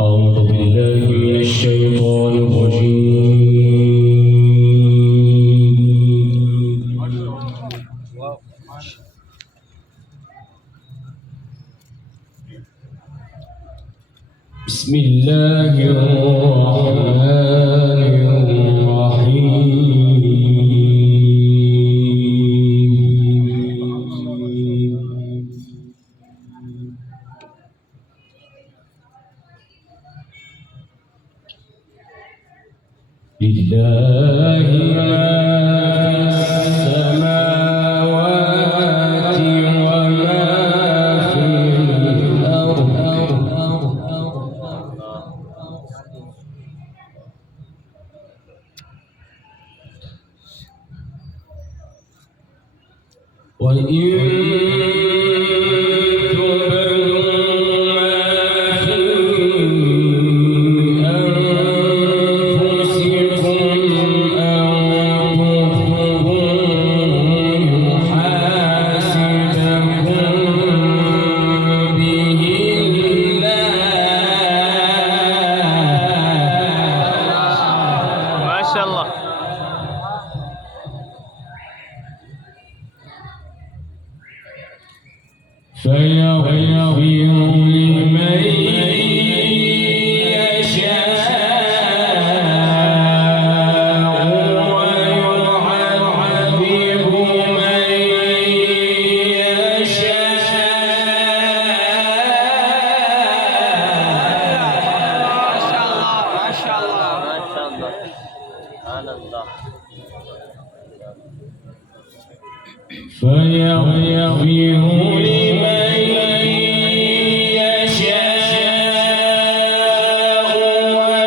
أعوذ بالله من الشيطان الرجيم. بسم الله الرحمن الرحيم. لله ما في السماوات وما في الأرض. وإن فيغفر لمن يشاء ويعذب من يشاء. ما شاء الله ما شاء الله سبحان الله. فيغفر لمن يشاء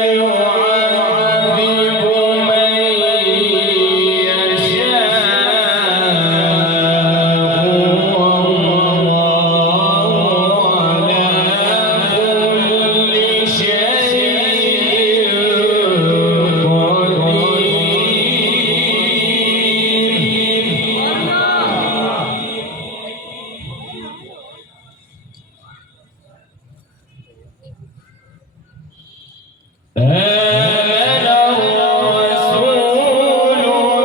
ويعذب من يشاء والله على كل شيء قدير. آمن الرسول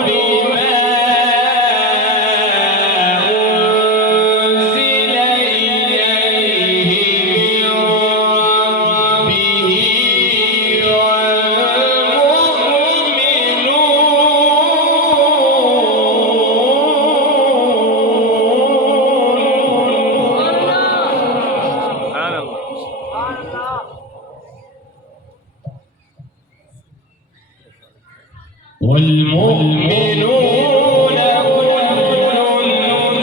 بما أنزل إليه من ربه والمؤمنون كلهم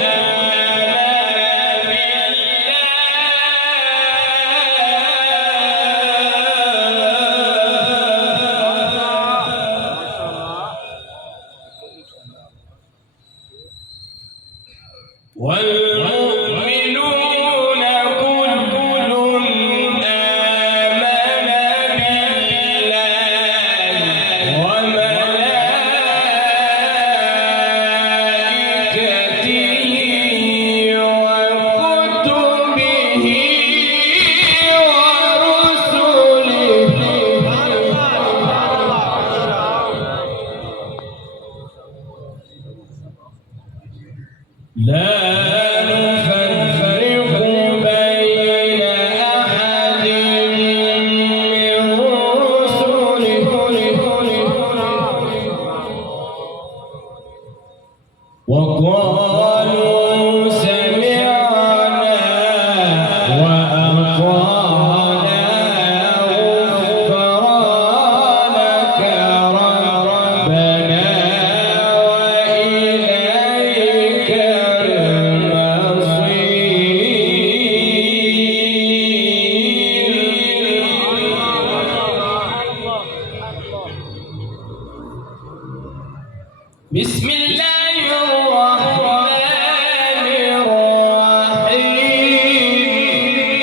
لا نفرق بين أحد من رسله وقالوا سمعنا وأطعنا غفرانك ربنا وإليك المصير. بسم الله.